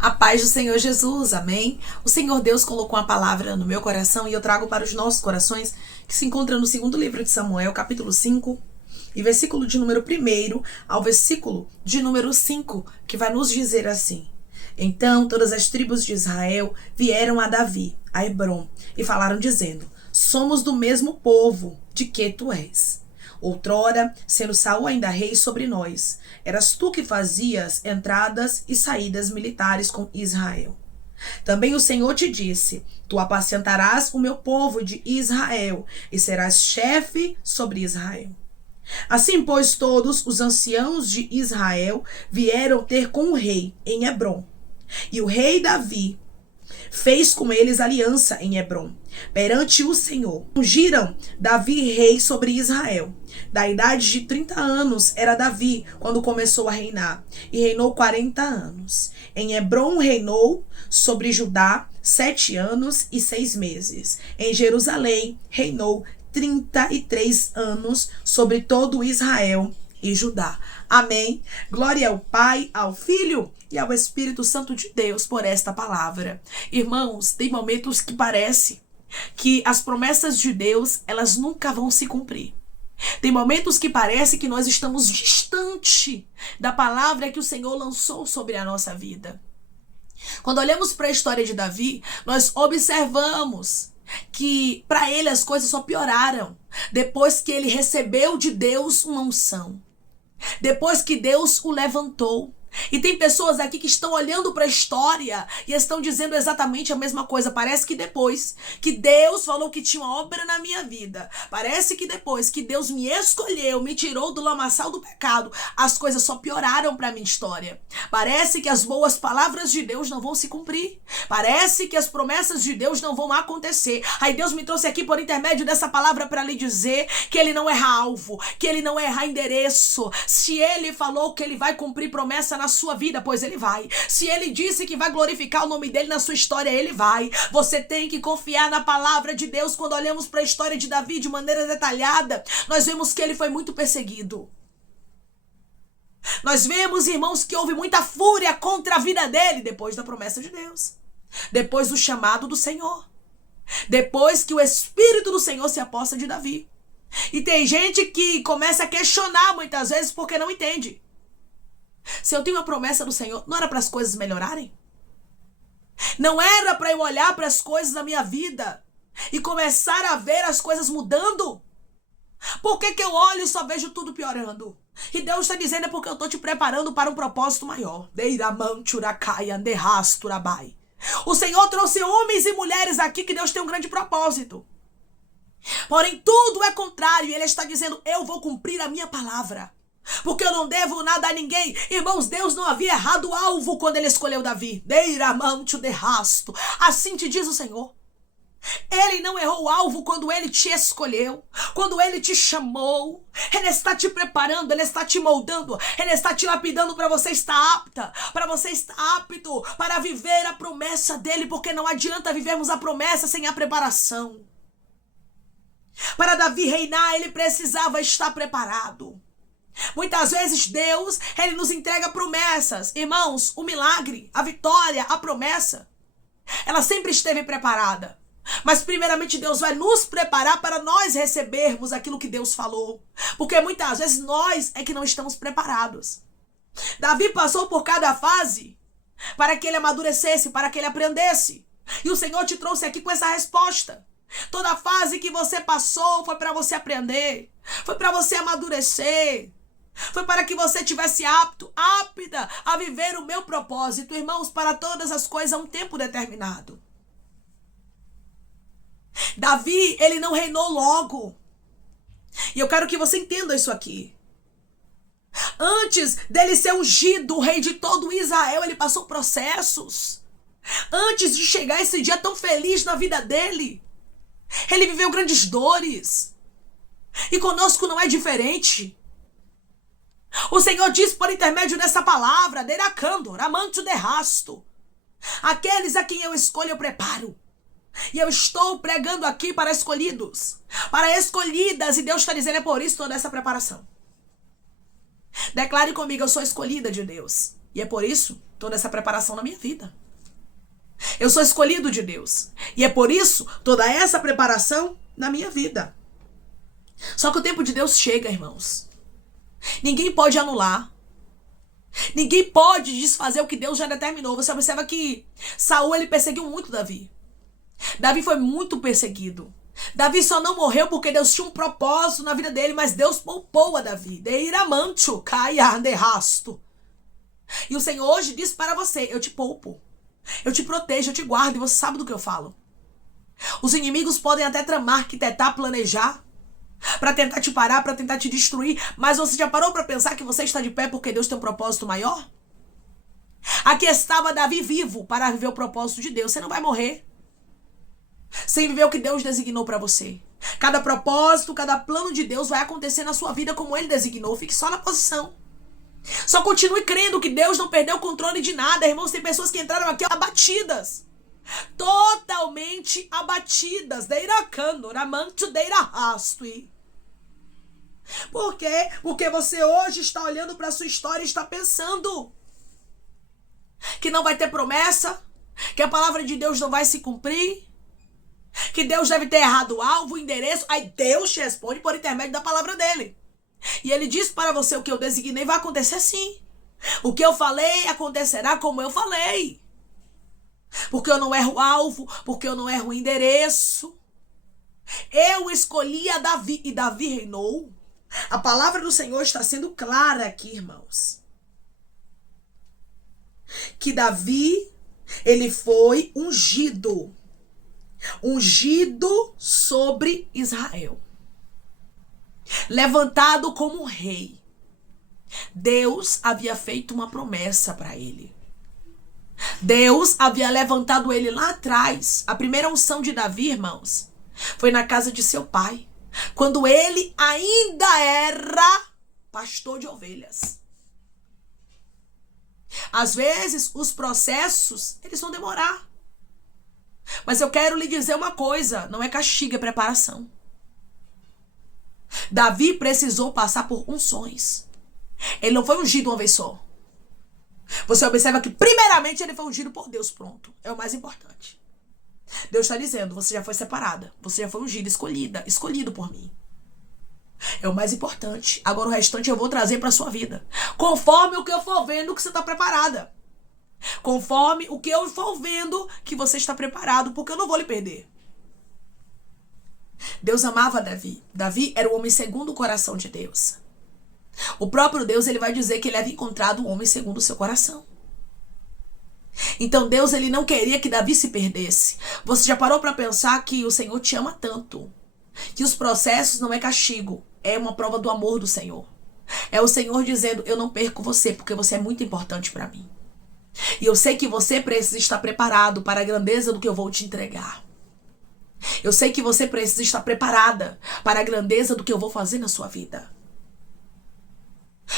A paz do Senhor Jesus, amém? O Senhor Deus colocou uma palavra no meu coração e eu trago para os nossos corações, que se encontra no segundo livro de Samuel, capítulo 5, e versículo de número 1 ao versículo de número 5, que vai nos dizer assim: Então todas as tribos de Israel vieram a Davi, a Hebrom, e falaram dizendo: Somos do mesmo povo de que tu és. Outrora, sendo Saul ainda rei sobre nós, eras tu que fazias entradas e saídas militares com Israel. Também o Senhor te disse: Tu apacentarás o meu povo de Israel e serás chefe sobre Israel. Assim, pois, todos os anciãos de Israel vieram ter com o rei em Hebrom. E o rei Davi fez com eles aliança em Hebrom, perante o Senhor. Ungiram Davi rei sobre Israel. Da idade de 30 anos era Davi quando começou a reinar, e reinou 40 anos. Em Hebrom reinou sobre Judá 7 anos e 6 meses. Em Jerusalém reinou 33 anos sobre todo Israel e Judá. Amém. Glória ao Pai, ao Filho e ao Espírito Santo de Deus por esta palavra. Irmãos, tem momentos que parece que as promessas de Deus, elas nunca vão se cumprir. Tem momentos que parece que nós estamos distante da palavra que o Senhor lançou sobre a nossa vida. Quando olhamos para a história de Davi, nós observamos que para ele as coisas só pioraram depois que ele recebeu de Deus uma unção, depois que Deus o levantou. E tem pessoas aqui que estão olhando para a história e estão dizendo exatamente a mesma coisa. Parece que depois que Deus falou que tinha uma obra na minha vida, parece que depois que Deus me escolheu, me tirou do lamaçal do pecado, as coisas só pioraram para minha história. Parece que as boas palavras de Deus não vão se cumprir. Parece que as promessas de Deus não vão acontecer. Aí Deus me trouxe aqui por intermédio dessa palavra para lhe dizer que ele não erra alvo, que ele não erra endereço. Se ele falou que ele vai cumprir promessa na sua vida, pois ele vai. Se ele disse que vai glorificar o nome dele na sua história, ele vai. Você tem que confiar na palavra de Deus. Quando olhamos para a história de Davi de maneira detalhada, nós vemos que ele foi muito perseguido. Nós vemos, irmãos, que houve muita fúria contra a vida dele depois da promessa de Deus, depois do chamado do Senhor, depois que o Espírito do Senhor se aposta de Davi. E tem gente que começa a questionar muitas vezes porque não entende. Se eu tenho uma promessa do Senhor, não era para as coisas melhorarem? Não era para eu olhar para as coisas da minha vida e começar a ver as coisas mudando? Por que eu olho e só vejo tudo piorando? E Deus está dizendo: é porque eu estou te preparando para um propósito maior. O Senhor trouxe homens e mulheres aqui que Deus tem um grande propósito. Porém, tudo é contrário. E Ele está dizendo: eu vou cumprir a minha palavra, porque eu não devo nada a ninguém. Irmãos, Deus não havia errado o alvo quando ele escolheu Davi. Assim te diz o Senhor. Ele não errou o alvo quando ele te escolheu, quando ele te chamou. Ele está te preparando, ele está te moldando, ele está te lapidando para você estar apta, para você estar apto para viver a promessa dele, porque não adianta vivermos a promessa sem a preparação. Para Davi reinar, ele precisava estar preparado. Muitas vezes Deus, ele nos entrega promessas. Irmãos, o milagre, a vitória, a promessa, ela sempre esteve preparada. Mas primeiramente Deus vai nos preparar para nós recebermos aquilo que Deus falou. Porque muitas vezes nós é que não estamos preparados. Davi passou por cada fase para que ele amadurecesse, para que ele aprendesse. E o Senhor te trouxe aqui com essa resposta. Toda fase que você passou foi para você aprender, foi para você amadurecer. Foi para que você tivesse apta a viver o meu propósito. Irmãos, para todas as coisas há um tempo determinado. Davi, ele não reinou logo. E eu quero que você entenda isso aqui. Antes dele ser ungido, o rei de todo Israel, ele passou processos. Antes de chegar esse dia tão feliz na vida dele, ele viveu grandes dores. E conosco não é diferente. O Senhor diz por intermédio dessa palavra: aqueles a quem eu escolho eu preparo. E eu estou pregando aqui para escolhidos, para escolhidas, e Deus está dizendo: é por isso toda essa preparação. Declare comigo: eu sou escolhida de Deus. E é por isso toda essa preparação na minha vida. Eu sou escolhido de Deus. E é por isso toda essa preparação na minha vida. Só que o tempo de Deus chega, irmãos. Ninguém pode anular. Ninguém pode desfazer o que Deus já determinou. Você observa que Saul, ele perseguiu muito Davi. Davi foi muito perseguido. Davi só não morreu porque Deus tinha um propósito na vida dele, mas Deus poupou a Davi. Deiramancho, caia de rasto. E o Senhor hoje diz para você: eu te poupo. Eu te protejo, eu te guardo, e você sabe do que eu falo. Os inimigos podem até tramar, arquitetar, planejar, para tentar te parar, para tentar te destruir, mas você já parou para pensar que você está de pé porque Deus tem um propósito maior? Aqui estava Davi vivo para viver o propósito de Deus. Você não vai morrer sem viver o que Deus designou para você. Cada propósito, cada plano de Deus vai acontecer na sua vida como Ele designou. Fique só na posição. Só continue crendo que Deus não perdeu o controle de nada. Irmãos, tem pessoas que entraram aqui abatidas. Totalmente abatidas. Por quê? Porque você hoje está olhando para a sua história e está pensando que não vai ter promessa, que a palavra de Deus não vai se cumprir, que Deus deve ter errado o alvo, o endereço. Aí Deus te responde por intermédio da palavra dele. E ele diz para você: o que eu designei vai acontecer sim. O que eu falei acontecerá como eu falei. Porque eu não erro o alvo, porque eu não erro o endereço. Eu escolhi a Davi e Davi reinou. A palavra do Senhor está sendo clara aqui, irmãos. Que Davi, ele foi ungido. Ungido sobre Israel. Levantado como rei. Deus havia feito uma promessa para ele. Deus havia levantado ele lá atrás. A primeira unção de Davi, irmãos, foi na casa de seu pai, quando ele ainda era pastor de ovelhas. Às vezes, os processos, eles vão demorar. Mas eu quero lhe dizer uma coisa: não é castigo, é preparação. Davi precisou passar por unções. Ele não foi ungido uma vez só. Você observa que primeiramente ele foi ungido por Deus. Pronto, é o mais importante. Deus está dizendo: você já foi separada, você já foi ungida, escolhida, escolhido por mim. É o mais importante. Agora o restante eu vou trazer para a sua vida, conforme o que eu for vendo que você está preparada. Conforme o que eu for vendo que você está preparado, porque eu não vou lhe perder. Deus amava Davi. Davi era o homem segundo o coração de Deus. O próprio Deus, ele vai dizer que ele havia encontrado um homem segundo o seu coração. Então Deus, ele não queria que Davi se perdesse. Você já parou para pensar que o Senhor te ama tanto, que os processos não é castigo, é uma prova do amor do Senhor. É o Senhor dizendo: eu não perco você porque você é muito importante para mim. E eu sei que você precisa estar preparado para a grandeza do que eu vou te entregar. Eu sei que você precisa estar preparada para a grandeza do que eu vou fazer na sua vida.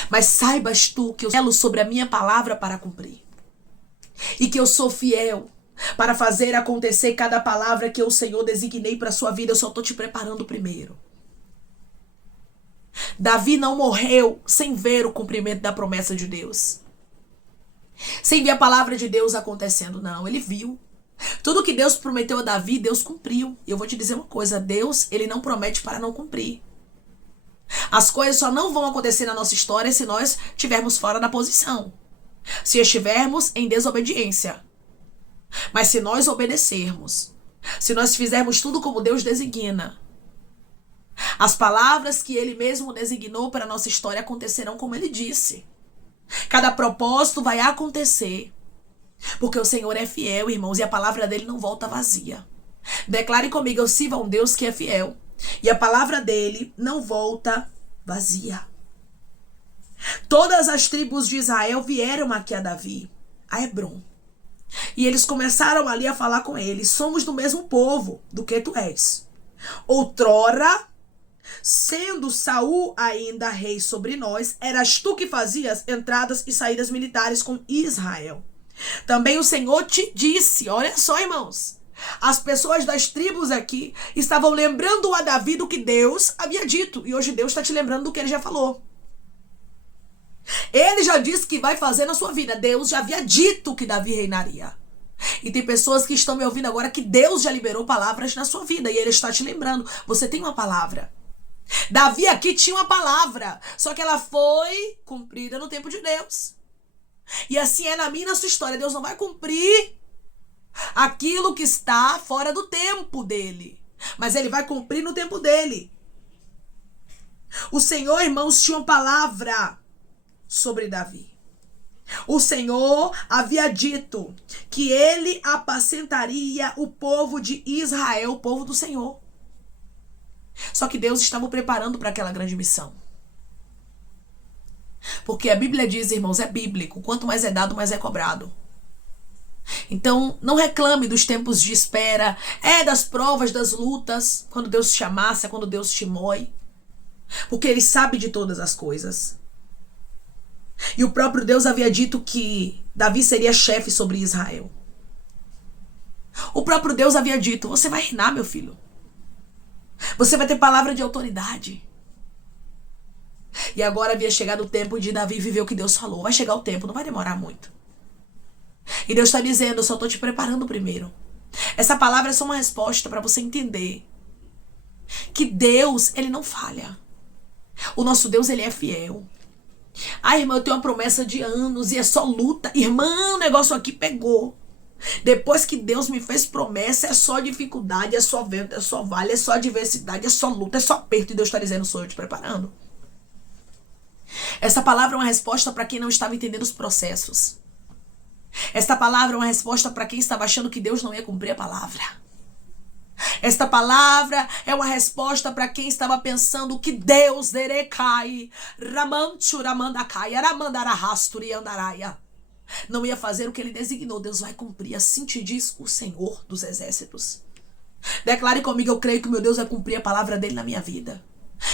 Mas saibas tu que eu velo sobre a minha palavra para cumprir. E que eu sou fiel para fazer acontecer cada palavra que o Senhor designei para a sua vida. Eu só estou te preparando primeiro. Davi não morreu sem ver o cumprimento da promessa de Deus. Sem ver a palavra de Deus acontecendo, não. Ele viu. Tudo que Deus prometeu a Davi, Deus cumpriu. E eu vou te dizer uma coisa: Deus, ele não promete para não cumprir. As coisas só não vão acontecer na nossa história se nós estivermos fora da posição. Se estivermos em desobediência. Mas se nós obedecermos, se nós fizermos tudo como Deus designa, as palavras que ele mesmo designou para a nossa história acontecerão como ele disse. Cada propósito vai acontecer. Porque o Senhor é fiel, irmãos, e a palavra dele não volta vazia. Declare comigo: eu sirvo a um Deus que é fiel, e a palavra dele não volta vazia. Todas as tribos de Israel vieram aqui a Davi, a Hebrom. E eles começaram ali a falar com ele: somos do mesmo povo do que tu és. Outrora, sendo Saul ainda rei sobre nós, eras tu que fazias entradas e saídas militares com Israel. Também o Senhor te disse, olha só, irmãos, as pessoas das tribos aqui estavam lembrando a Davi do que Deus havia dito, e hoje Deus está te lembrando do que ele já falou. Ele já disse que vai fazer na sua vida. Deus já havia dito que Davi reinaria. E tem pessoas que estão me ouvindo agora que Deus já liberou palavras na sua vida. E Ele está te lembrando. Você tem uma palavra. Davi aqui tinha uma palavra. Só que ela foi cumprida no tempo de Deus. E assim é na minha e na sua história. Deus não vai cumprir aquilo que está fora do tempo dele. Mas Ele vai cumprir no tempo dele. O Senhor, irmãos, tinha uma palavra sobre Davi. O Senhor havia dito que Ele apacentaria o povo de Israel, o povo do Senhor. Só que Deus estava o preparando para aquela grande missão. Porque a Bíblia diz, irmãos, é bíblico. Quanto mais é dado, mais é cobrado. Então, não reclame dos tempos de espera. Das provas, das lutas. Quando Deus te amassa, quando Deus te moe. Porque Ele sabe de todas as coisas. E o próprio Deus havia dito que Davi seria chefe sobre Israel. O próprio Deus havia dito, você vai reinar, meu filho. Você vai ter palavra de autoridade. E agora havia chegado o tempo de Davi viver o que Deus falou. Vai chegar o tempo, não vai demorar muito. E Deus está dizendo, eu só estou te preparando primeiro. Essa palavra é só uma resposta para você entender que Deus, Ele não falha. O nosso Deus, Ele é fiel. Irmã, eu tenho uma promessa de anos e é só luta. Irmã, o negócio aqui pegou. Depois que Deus me fez promessa, é só dificuldade, é só vento, é só vale, é só adversidade, é só luta, é só aperto. E Deus está dizendo, sou eu te preparando. Essa palavra é uma resposta para quem não estava entendendo os processos. Esta palavra é uma resposta para quem estava achando que Deus não ia cumprir a palavra. Esta palavra é uma resposta para quem estava pensando que Deus não ia fazer o que Ele designou. Deus vai cumprir, assim te diz o Senhor dos Exércitos. Declare comigo, eu creio que o meu Deus vai cumprir a palavra dele na minha vida.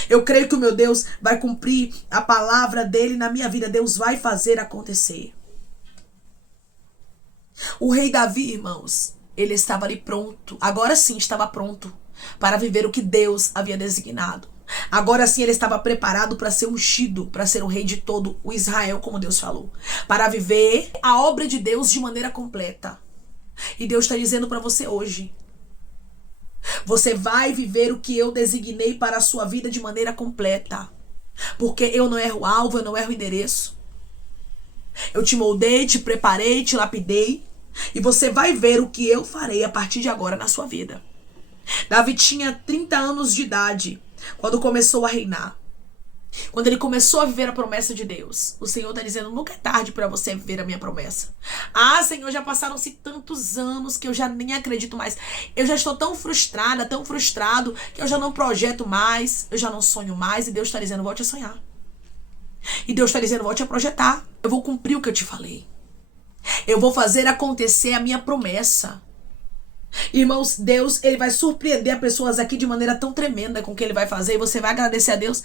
Eu creio que o meu Deus vai cumprir a palavra dele na minha vida. Deus vai fazer acontecer. O rei Davi, irmãos, ele estava ali pronto. Agora sim estava pronto para viver o que Deus havia designado. Agora sim ele estava preparado para ser ungido, para ser o rei de todo o Israel, como Deus falou. Para viver a obra de Deus de maneira completa. E Deus está dizendo para você hoje. Você vai viver o que eu designei para a sua vida de maneira completa. Porque eu não erro alvo, eu não erro endereço. Eu te moldei, te preparei, te lapidei. E você vai ver o que eu farei a partir de agora na sua vida. Davi tinha 30 anos de idade quando começou a reinar. Quando ele começou a viver a promessa de Deus. O Senhor está dizendo, nunca é tarde para você viver a minha promessa. Senhor, já passaram-se tantos anos que eu já nem acredito mais. Eu já estou tão frustrada, tão frustrado, que eu já não projeto mais, eu já não sonho mais. E Deus está dizendo, volte a sonhar. E Deus está dizendo, volte a projetar. Eu vou cumprir o que eu te falei. Eu vou fazer acontecer a minha promessa. Irmãos, Deus, Ele vai surpreender as pessoas aqui de maneira tão tremenda com o que Ele vai fazer. E você vai agradecer a Deus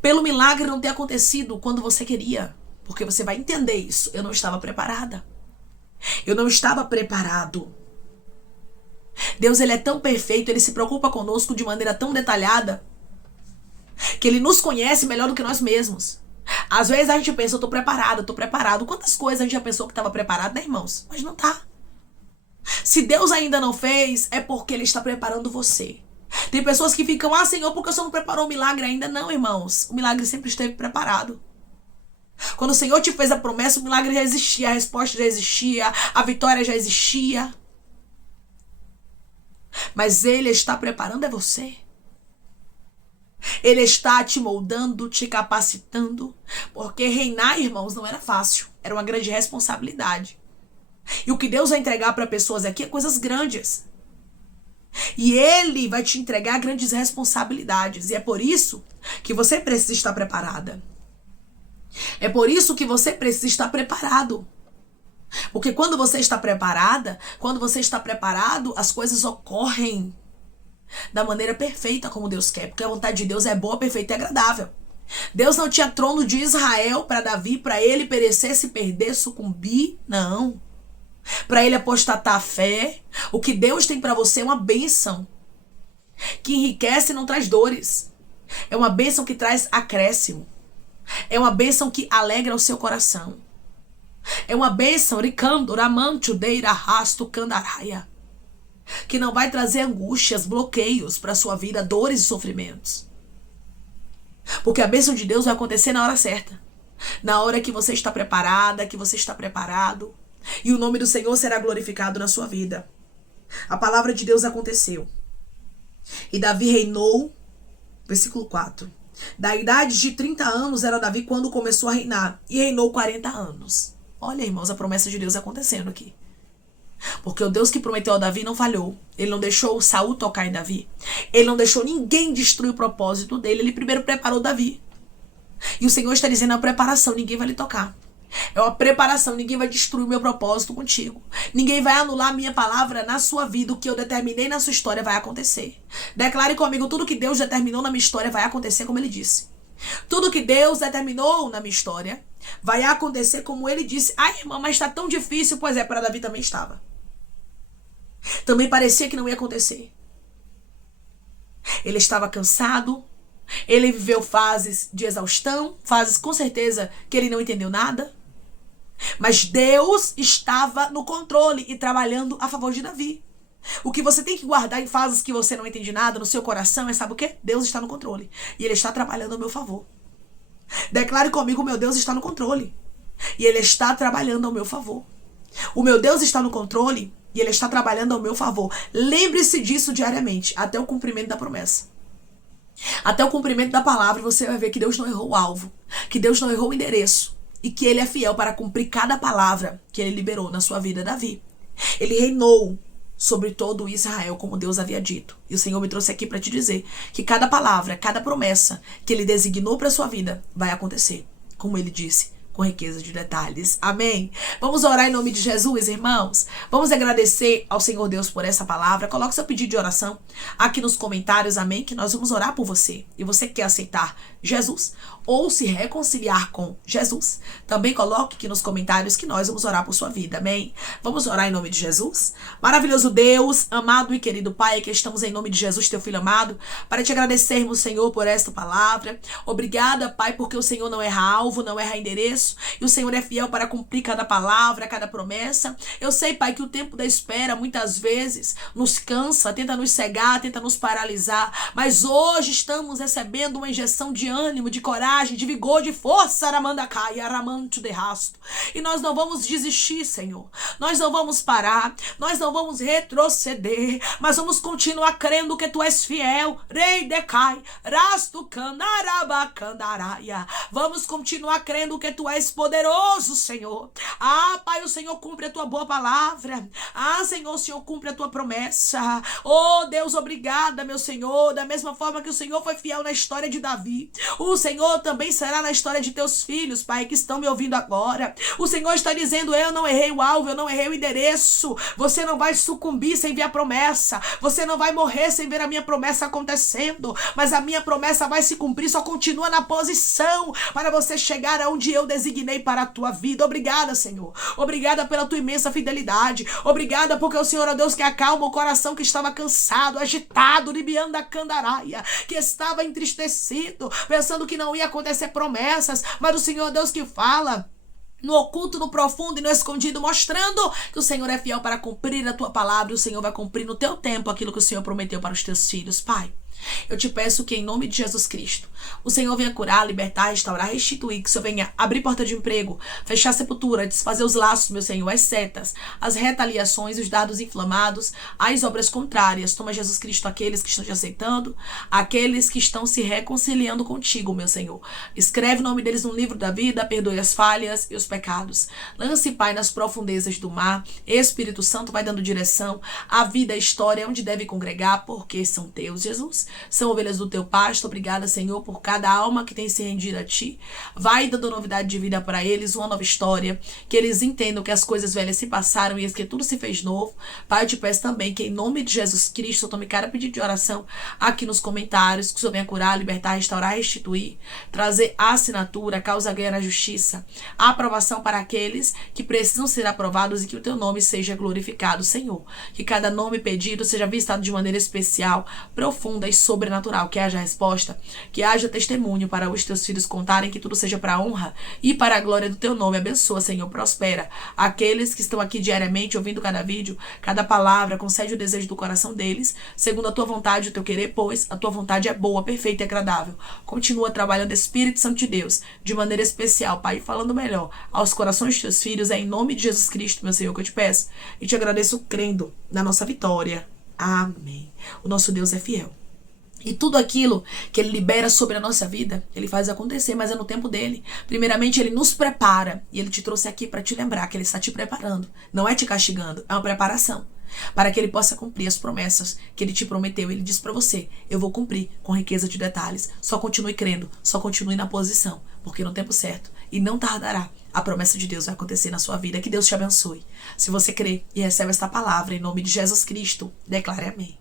pelo milagre não ter acontecido quando você queria. Porque você vai entender isso. Eu não estava preparada. Eu não estava preparado. Deus, Ele é tão perfeito. Ele se preocupa conosco de maneira tão detalhada que Ele nos conhece melhor do que nós mesmos. Às vezes a gente pensa, eu tô preparado, eu tô preparado. Quantas coisas a gente já pensou que estava preparado, né, irmãos? Mas não tá. Se Deus ainda não fez, é porque Ele está preparando você. Tem pessoas que ficam, Senhor, porque o Senhor não preparou o milagre ainda? Não, irmãos. O milagre sempre esteve preparado. Quando o Senhor te fez a promessa, o milagre já existia, a resposta já existia, a vitória já existia. Mas Ele está preparando você. Ele está te moldando, te capacitando. Porque reinar, irmãos, não era fácil. Era uma grande responsabilidade. E o que Deus vai entregar para pessoas aqui é coisas grandes. E Ele vai te entregar grandes responsabilidades. E é por isso que você precisa estar preparada. É por isso que você precisa estar preparado. Porque quando você está preparada, quando você está preparado, as coisas ocorrem da maneira perfeita como Deus quer. Porque a vontade de Deus é boa, perfeita e agradável. Deus não tinha trono de Israel para Davi, para ele perecer, se perder, sucumbir. Não. Para ele apostatar a fé. O que Deus tem para você é uma bênção que enriquece e não traz dores. É uma bênção que traz acréscimo. É uma bênção que alegra o seu coração. É uma bênção, ricando, ramancho, deira, rasto, candaraia, que não vai trazer angústias, bloqueios para a sua vida, dores e sofrimentos. Porque a bênção de Deus vai acontecer na hora certa. Na hora que você está preparada, que você está preparado. E o nome do Senhor será glorificado na sua vida. A palavra de Deus aconteceu. E Davi reinou, versículo 4. Da idade de 30 anos era Davi quando começou a reinar. E reinou 40 anos. Olha, irmãos, a promessa de Deus acontecendo aqui. Porque o Deus que prometeu a Davi não falhou. Ele não deixou Saul tocar em Davi. Ele não deixou ninguém destruir o propósito dele. Ele primeiro preparou Davi. E o Senhor está dizendo, é uma preparação, ninguém vai lhe tocar. É uma preparação, ninguém vai destruir o meu propósito contigo. Ninguém vai anular a minha palavra na sua vida. O que eu determinei na sua história vai acontecer. Declare comigo, tudo que Deus determinou na minha história vai acontecer como Ele disse. Tudo que Deus determinou na minha história vai acontecer como Ele disse. Ai, irmã, mas está tão difícil. Pois é, para Davi também estava. Também parecia que não ia acontecer. Ele estava cansado. Ele viveu fases de exaustão. Fases com certeza que ele não entendeu nada. Mas Deus estava no controle e trabalhando a favor de Davi. O que você tem que guardar em fases que você não entende nada no seu coração é, sabe o quê? Deus está no controle. E Ele está trabalhando a meu favor. Declare comigo, meu Deus está no controle. E Ele está trabalhando ao meu favor. O meu Deus está no controle e Ele está trabalhando ao meu favor. Lembre-se disso diariamente, até o cumprimento da promessa. Até o cumprimento da palavra, você vai ver que Deus não errou o alvo. Que Deus não errou o endereço. E que Ele é fiel para cumprir cada palavra que Ele liberou na sua vida, Davi. Ele reinou sobre todo Israel, como Deus havia dito. E o Senhor me trouxe aqui para te dizer que cada palavra, cada promessa que Ele designou para a sua vida vai acontecer, como Ele disse, com riqueza de detalhes. Amém? Vamos orar em nome de Jesus, irmãos. Vamos agradecer ao Senhor Deus por essa palavra. Coloque seu pedido de oração aqui nos comentários, amém? Que nós vamos orar por você. E você quer aceitar Jesus ou se reconciliar com Jesus, também coloque aqui nos comentários que nós vamos orar por sua vida, amém? Vamos orar em nome de Jesus. Maravilhoso Deus, amado e querido Pai, que estamos em nome de Jesus, teu Filho amado, para te agradecermos, Senhor, por esta palavra. Obrigada, Pai, porque o Senhor não erra alvo, não erra endereço, e o Senhor é fiel para cumprir cada palavra, cada promessa. Eu sei, Pai, que o tempo da espera muitas vezes nos cansa, tenta nos cegar, tenta nos paralisar, mas hoje estamos recebendo uma injeção de ânimo, de coragem, de vigor, de força, Aramandacaia, Aramanto de rasto. E nós não vamos desistir, Senhor. Nós não vamos parar, nós não vamos retroceder, mas vamos continuar crendo que Tu és fiel. Rei decai, rasto candarabacandaraia. Vamos continuar crendo que Tu és poderoso, Senhor. Ah, Pai, o Senhor cumpre a Tua boa palavra. Ah, Senhor, o Senhor cumpre a Tua promessa. Oh, Deus, obrigada, meu Senhor. Da mesma forma que o Senhor foi fiel na história de Davi, o Senhor também será na história de Teus filhos, Pai, que estão me ouvindo agora. O Senhor está dizendo, eu não errei o alvo, eu não errei o endereço. Você não vai sucumbir sem ver a promessa. Você não vai morrer sem ver a minha promessa acontecendo. Mas a minha promessa vai se cumprir, só continua na posição para você chegar aonde eu designei para a tua vida. Obrigada, Senhor. Obrigada pela Tua imensa fidelidade. Obrigada porque o Senhor é Deus que acalma o coração que estava cansado, agitado, libianda candaraia, que estava entristecido, pensando que não ia acontecer promessas, mas o Senhor é Deus que fala no oculto, no profundo e no escondido, mostrando que o Senhor é fiel para cumprir a Tua palavra, e o Senhor vai cumprir no Teu tempo aquilo que o Senhor prometeu para os Teus filhos, Pai. Eu te peço que em nome de Jesus Cristo, o Senhor venha curar, libertar, restaurar, restituir, que o Senhor venha abrir porta de emprego, fechar a sepultura, desfazer os laços, meu Senhor, as setas, as retaliações, os dardos inflamados, as obras contrárias. Toma, Jesus Cristo, aqueles que estão te aceitando, aqueles que estão se reconciliando contigo, meu Senhor. Escreve o nome deles no livro da vida, perdoe as falhas e os pecados. Lance, Pai, nas profundezas do mar. Espírito Santo vai dando direção à vida, à história, onde deve congregar, porque são teus, Jesus. São ovelhas do Teu pasto. Obrigada, Senhor, por cada alma que tem se rendido a Ti. Vai dando novidade de vida para eles, uma nova história, que eles entendam que as coisas velhas se passaram e que tudo se fez novo. Pai, eu te peço também que em nome de Jesus Cristo, eu tome cada pedido de oração aqui nos comentários, que o Senhor venha curar, libertar, restaurar, restituir, trazer a assinatura, a causa ganha na justiça, a aprovação para aqueles que precisam ser aprovados e que o Teu nome seja glorificado, Senhor. Que cada nome pedido seja visitado de maneira especial, profunda e sobrenatural, que haja resposta, que haja testemunho para os teus filhos contarem, que tudo seja para a honra e para a glória do teu nome. Abençoa, Senhor, prospera aqueles que estão aqui diariamente ouvindo cada vídeo, cada palavra, concede o desejo do coração deles, segundo a tua vontade e o teu querer, pois a tua vontade é boa, perfeita e agradável. Continua trabalhando, Espírito Santo de Deus, de maneira especial, Pai, falando melhor aos corações dos teus filhos. É em nome de Jesus Cristo, meu Senhor, que eu te peço e te agradeço crendo na nossa vitória. Amém. O nosso Deus é fiel. E tudo aquilo que Ele libera sobre a nossa vida, Ele faz acontecer, mas é no tempo dEle. Primeiramente, Ele nos prepara. E Ele te trouxe aqui para te lembrar que Ele está te preparando. Não é te castigando, é uma preparação. Para que Ele possa cumprir as promessas que Ele te prometeu. Ele diz para você, eu vou cumprir com riqueza de detalhes. Só continue crendo, só continue na posição. Porque no tempo certo, e não tardará, a promessa de Deus vai acontecer na sua vida. Que Deus te abençoe. Se você crê e recebe esta palavra em nome de Jesus Cristo, declare amém.